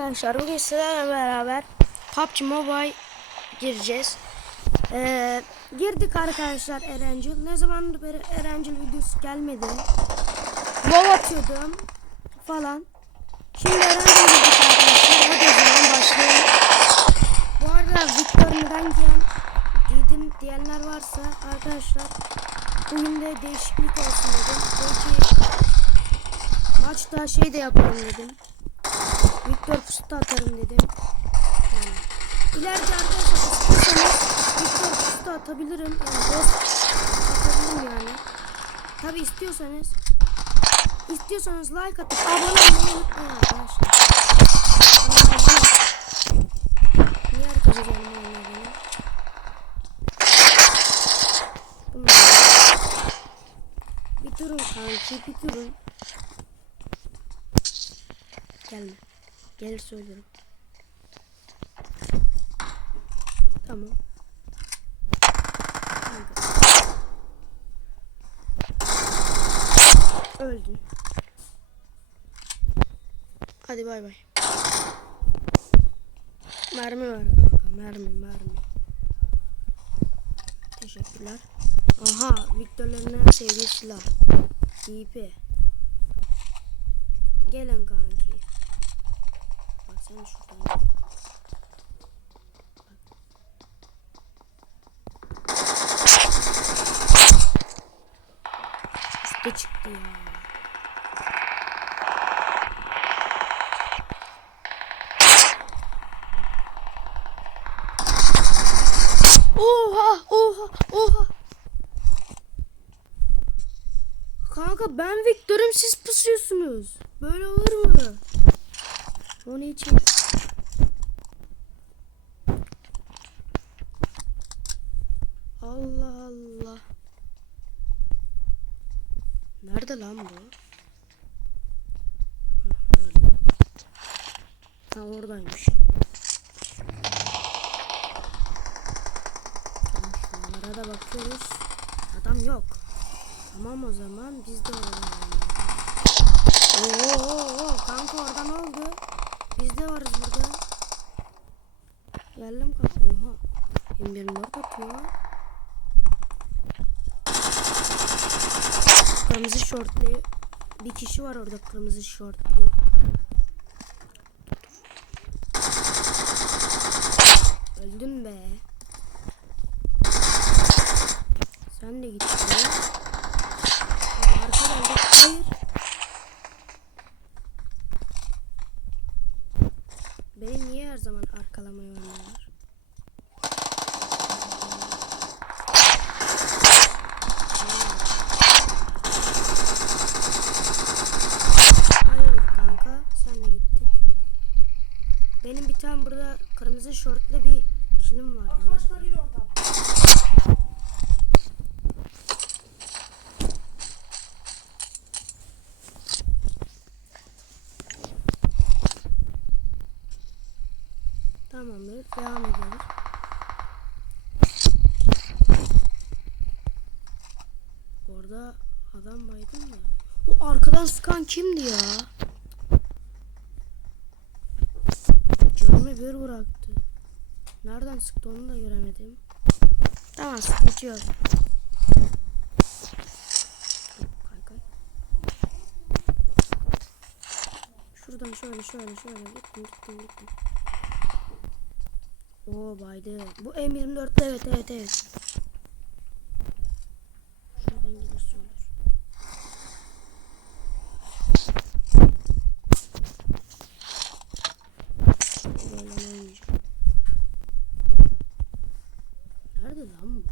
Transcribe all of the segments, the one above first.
arkadaşlar bugün sizlerle beraber PUBG Mobile gireceğiz. Ee, girdik arkadaşlar Erencil. Ne zamandır beri Erencil videosu gelmedi. Lov atıyordum falan. Şimdi Erencil girdik arkadaşlar. Hadi o zaman başlayalım. Bu arada Victor neden giyen giydim diyenler varsa arkadaşlar de değişiklik olsun dedim. Belki maçta şey de yapalım dedim. Victor pusu atarım dedim. Yani. İleride arkadaşlar istiyorsanız Victor pusu da atabilirim. Yani dost atabilirim yani. Tabi istiyorsanız istiyorsanız like atıp abone olmayı unutmayın arkadaşlar. Niye herkes canım oynuyor. Bir durun kanki bir durun. Gelme. Gelir söylüyorum. Tamam. Öldün. Hadi bay bay. Mermi var kanka. Mermi mermi. Teşekkürler. Aha Victor'ların en sevdiği silah. DP. Gelin kanki. Sen şuradan. Üste çıktı ya. Oha oha oha. Kanka ben Victor'um siz pusuyorsunuz. Böyle olur mu? Onun için. Allah Allah. Nerede lan bu? Ha oradaymış. Şunlara da bakıyoruz. Adam yok. Tamam o zaman biz de orada Oo, oo, oo, kanka orada ne oldu? Biz de varız burada. Geldim kanka. Oha. M24 atıyor. Kırmızı şortlu bir kişi var orada kırmızı şortlu. Öldün be. Sen de gittin. Hadi arka geldi. Hayır. Beni niye her zaman arkalamaya oynuyorlar? Benim bir tane burada kırmızı şortlu bir kilim vardı. Arkadaşlar yine orada. Tamamdır. Devam ediyoruz. Orada adam baydın mı? O arkadan sıkan kimdi ya? Canımı bir bıraktı. Nereden sıktı onu da göremedim. Tamam sıkıntı yok. Şuradan şöyle şöyle şöyle gittim gittim gittim. Oo baydı. Bu M24'te evet evet evet. Şuradan gelirse olur. Böyle olmayacak. Nerede lan bu?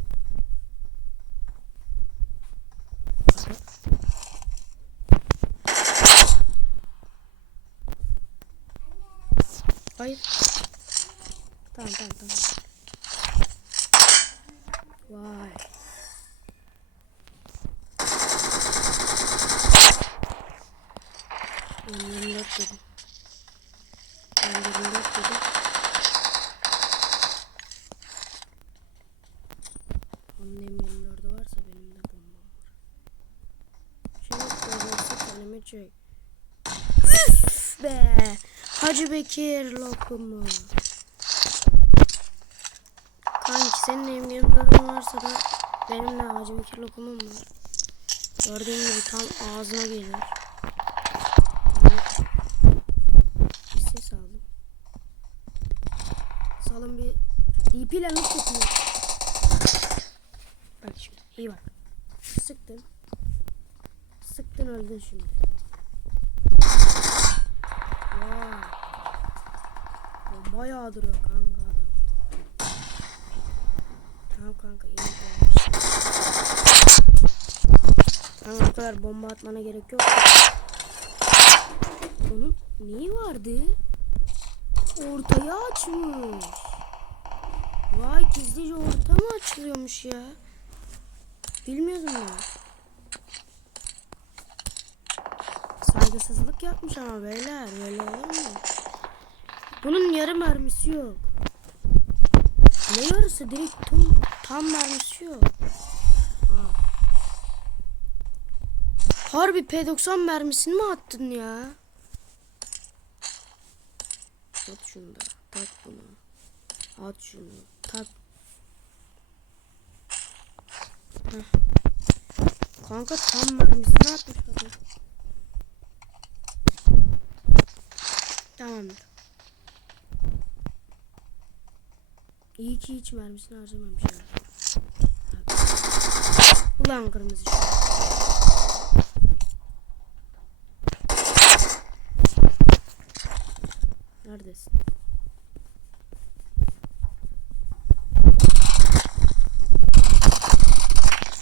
Hayır. Tamam tamam tamam. Vay. Ben 24 dedim. Ben 24 dedim. Onun M24'ü varsa benim de bombam var. Şimdi böyle kendime çek. Üf be. Hacı Bekir lokumu. Kanki senin de M24'ün varsa da benim de Hacı Bekir lokumum var. Gördüğün gibi tam ağzına geliyor. Bir ses aldım. Salın bir DP ile look yapıyor. Bak şimdi iyi bak. Sıktın. Sıktın öldün şimdi. Bu Bayağı duruyor kanka. Tamam kanka iyi. Kanka o kadar bomba atmana gerek yok. Onun neyi vardı? Ortaya açmış. Vay gizlice orta mı açılıyormuş ya? Bilmiyordum ya. Saygısızlık yapmış ama beyler böyle olur mu? Bunun yarı mermisi yok. Ne yarısı direkt tam, tam mermisi yok. Harbi P90 mermisini mi attın ya? At şunu da. Tak bunu. At şunu. Tak. Heh. Kanka tam mermisini atmış. Tamamdır. İyi ki hiç mermisini harcamamış ya. Ulan kırmızı. Neredesin?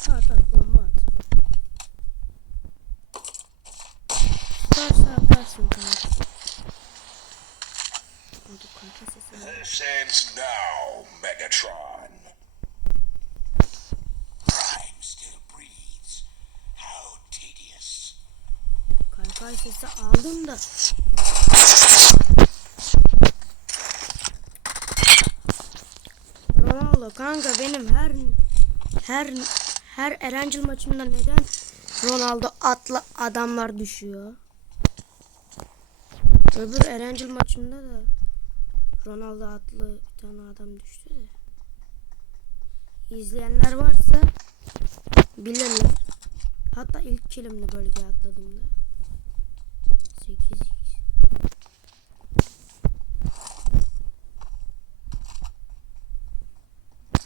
At at bomba at. Tutarsa atarsın kanka. Hadi kanka sesini. This ends now, Megatron. Prime still breathes. How tedious. Kaykay sesi aldım da. Ronaldo kanka benim her her her Erencil maçımda neden Ronaldo atlı adamlar düşüyor? Öbür Erencil maçımda da Ronaldo atlı bir tane adam düştü de. İzleyenler varsa bilirler. Hatta ilk kilimde bölgeye atladığımda. 8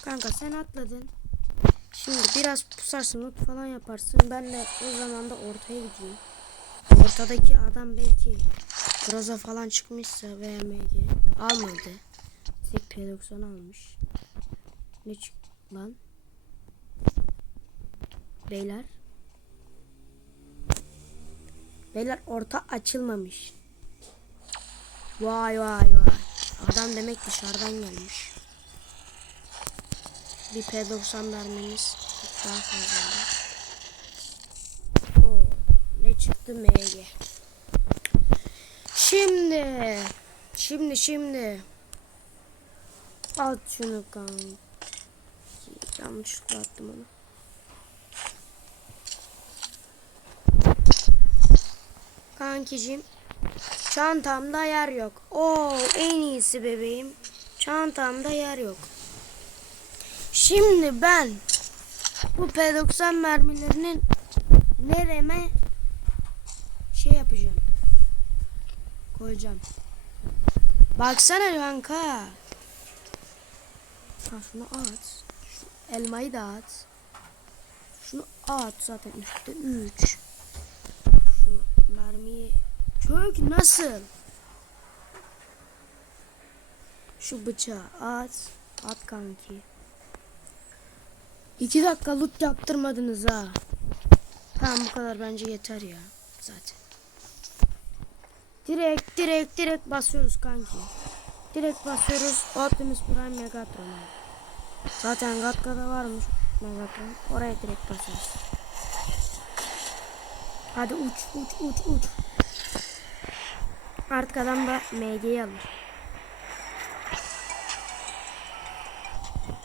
Kanka sen atladın. Şimdi biraz pusarsın, not falan yaparsın. Ben de o zaman da ortaya gideyim. Ortadaki adam belki Groza falan çıkmışsa VMG almadı. Tek P90 almış. Ne çık lan? Beyler. Beyler orta açılmamış. Vay vay vay. Adam demek dışarıdan gelmiş. Bir P90 mermimiz daha fazla. Oo, ne çıktı MG. Şimdi. Şimdi şimdi. At şunu kanka. Yanlışlıkla attım onu. Kankicim. Çantamda yer yok. Oo en iyisi bebeğim. Çantamda yer yok. Şimdi ben bu P90 mermilerinin nereme şey yapacağım. Koyacağım. Baksana kanka. Ha şunu at. Şu elmayı da at. Şunu at zaten üstte 3. Kök nasıl? Şu bıçağı at. At kanki. İki dakika loot yaptırmadınız ha. Tamam bu kadar bence yeter ya. Zaten. Direkt direkt direkt basıyoruz kanki. Direkt basıyoruz. Optimus Prime Megatron. Zaten Gatka'da varmış Megatron. Oraya direkt basıyoruz. Hadi uç uç uç uç. Artık adam da MG'yi alır.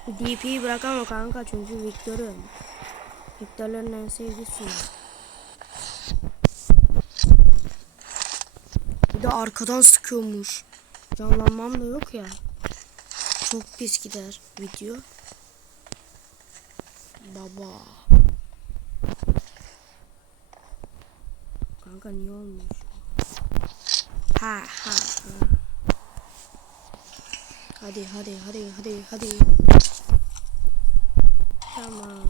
DP'yi bırakamam kanka çünkü Victor'u Victor'ların en suyu. Bir de arkadan sıkıyormuş. Canlanmam da yok ya. Çok pis gider video. Baba. Kanka niye olmuş? Ha ha ha. Hadi hadi hadi hadi hadi. Tamam.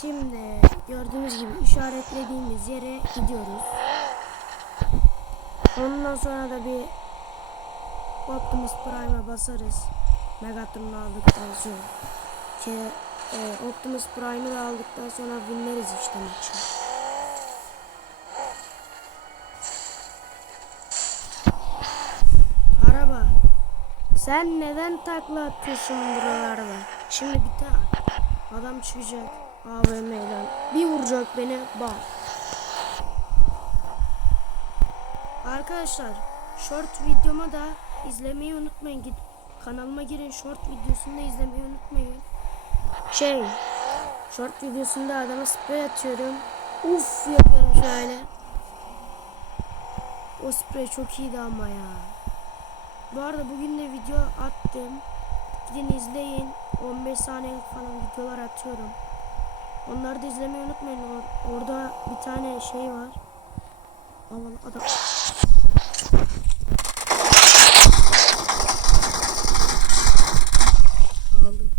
Şimdi gördüğünüz gibi işaretlediğimiz yere gidiyoruz. Ondan sonra da bir Optimus Prime'a basarız. Megatron'u aldıktan sonra. Şey, e, Optimus Prime'ı aldıktan sonra winleriz işte maçı. Sen neden takla atıyorsun buralarda? Şimdi bir tane adam çıkacak AVM'den. Bir vuracak beni. Bak. Arkadaşlar short videoma da izlemeyi unutmayın. Git kanalıma girin short videosunu da izlemeyi unutmayın. Şey short videosunda adama sprey atıyorum. Uf yapıyorum şöyle. O sprey çok iyiydi ama ya. Bu arada bugün de video attım. Gidin izleyin. 15 saniyelik falan videolar atıyorum. Onları da izlemeyi unutmayın. Or- orada bir tane şey var. Aman adam. Aldım.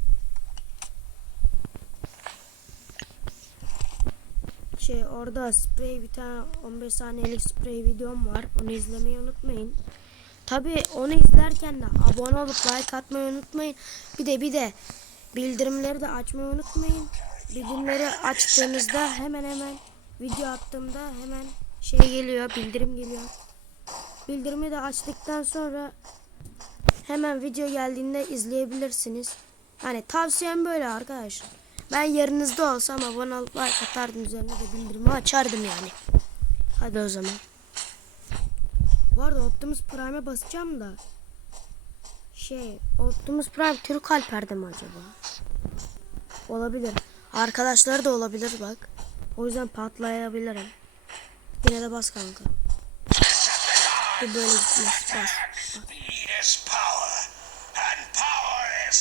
Şey orada sprey bir tane 15 saniyelik sprey videom var. Onu izlemeyi unutmayın. Tabi onu izlerken de abone olup like atmayı unutmayın. Bir de bir de bildirimleri de açmayı unutmayın. Bildirimleri açtığınızda hemen hemen video attığımda hemen şey geliyor bildirim geliyor. Bildirimi de açtıktan sonra hemen video geldiğinde izleyebilirsiniz. Hani tavsiyem böyle arkadaşlar. Ben yerinizde olsam abone olup like atardım üzerine de bildirimi açardım yani. Hadi o zaman. Bu arada Optimus Prime'e basacağım da. Şey, Optimus Prime Türk Alper'de mi acaba? Olabilir. Arkadaşları da olabilir bak. O yüzden patlayabilirim. Yine de bas kanka. Bu böyle gitmez. Bas.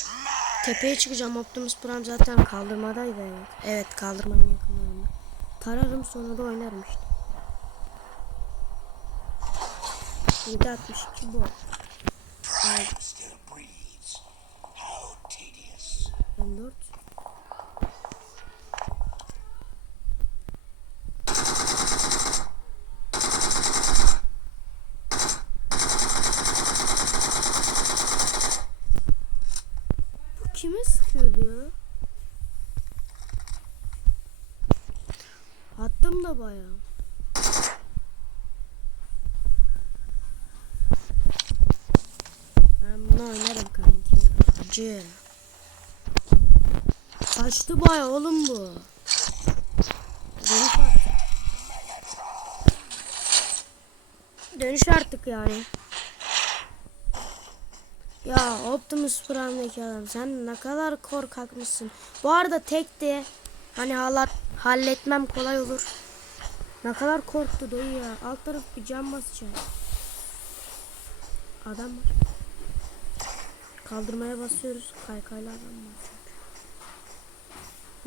Mine. Tepeye çıkacağım. Optimus Prime zaten kaldırmadaydı evet. Evet kaldırmanın yakınlarında. Tararım sonra da oynarım işte. 762 bu. Tedious. M4. Bu kime sıkıyordu? Attım da bayağı. Ben bunu oynarım Acı. Kaçtı bayağı oğlum bu. Dönüş artık. Dönüş artık yani. Ya Optimus Prime'deki adam sen ne kadar korkakmışsın. Bu arada tek de hani halat halletmem kolay olur. Ne kadar korktu dayı ya. Alt taraf bir cam basacağım. Adam var. Kaldırmaya basıyoruz. Kaykayla adam var çünkü.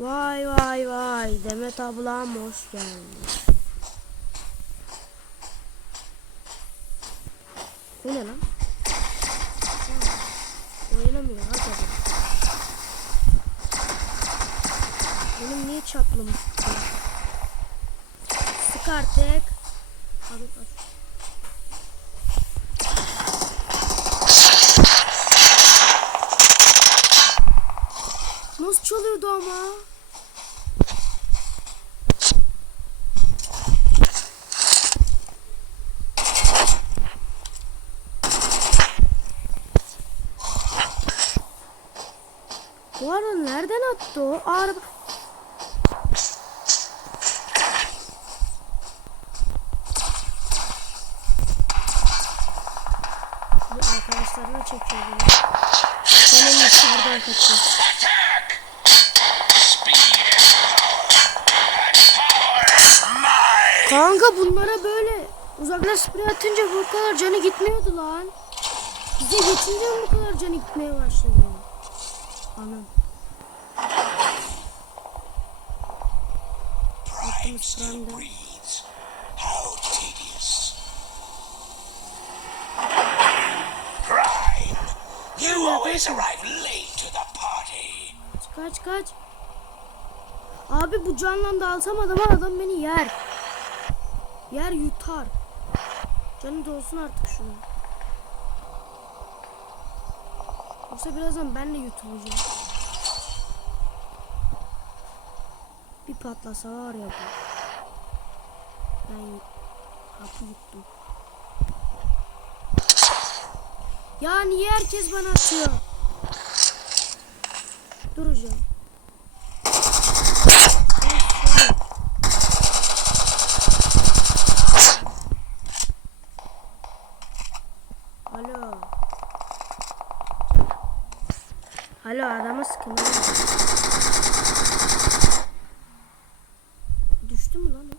Vay vay vay. Demet ablam hoş geldin. Bu ne lan? Oynamıyor hadi. Benim niye çatlamış? bu? Sık. Hadi, hadi. Nasıl çalıyordu ama? Arada nereden attı o? Araba... Arkadaşlarına çekiyor beni. Senin dışarıdan kaçıyor. Kanka bunlara böyle Uzaklar sprey atınca bu kadar canı gitmiyordu lan. Bize geçince bu kadar canı gitmeye başladı? Anam. Prime, you always arrive late to the party. Kaç kaç kaç. Abi bu canla da alsam adama adam beni yer. Yer yutar. Canı dolsun artık şunu. Yoksa birazdan ben de yutulacağım. Patlasa var ya bu. Ben hapı yuttum. Ya niye herkes bana atıyor? Duracağım. Alo. Alo adamı sıkın. oğlum. Düştü mü lan o?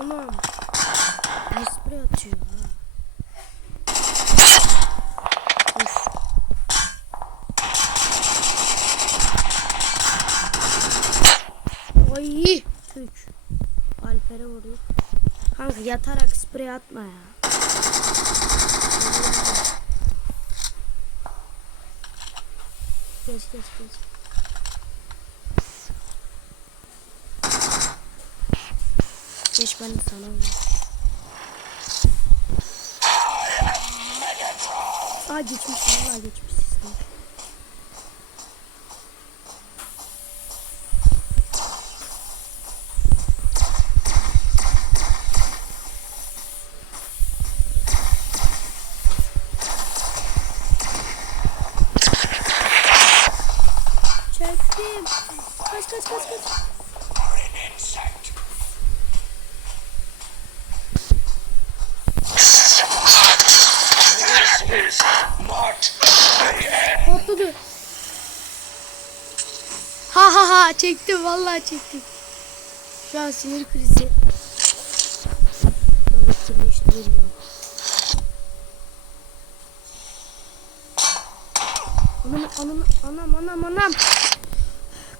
Anam. Ne sprey atıyor ha. Uf. Ay tük. Alper'e vuruyor. Kanka yatarak sprey atma ya. Geç geç geç. Geç ben sana vurayım. Aa geçmiş vallahi geçmiş sistem. Çektim. Kaç kaç kaç kaç. Or an insect. This is not the end. Patladı. Ha ha ha çektim vallahi çektim. Şu an sinir krizi. An etkinleştiriliyor. Anam anam anam anam anam.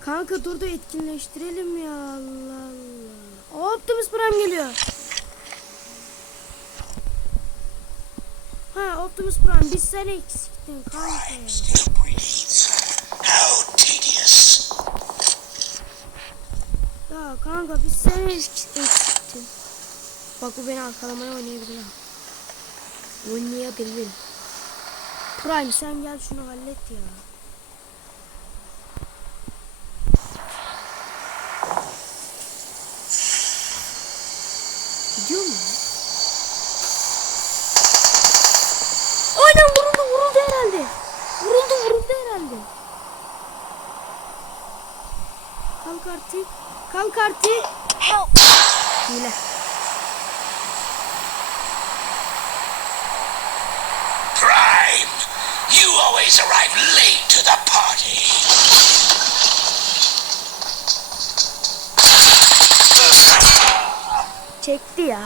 Kanka dur etkinleştirelim ya Allah Allah. Optimus Prime geliyor. Ha Optimus Prime biz sen eksiktin kanka Ya kanka biz seni eksiktin. Bak bu beni arkalamaya oynayabilir ha. Oynayabilir. Prime sen gel şunu hallet ya. Gidiyor mu? Aynen vuruldu vuruldu herhalde. Vuruldu vuruldu herhalde. Kalk artık. Kalk artık. Hile. Prime, you always arrive late to the party. Çekti ya.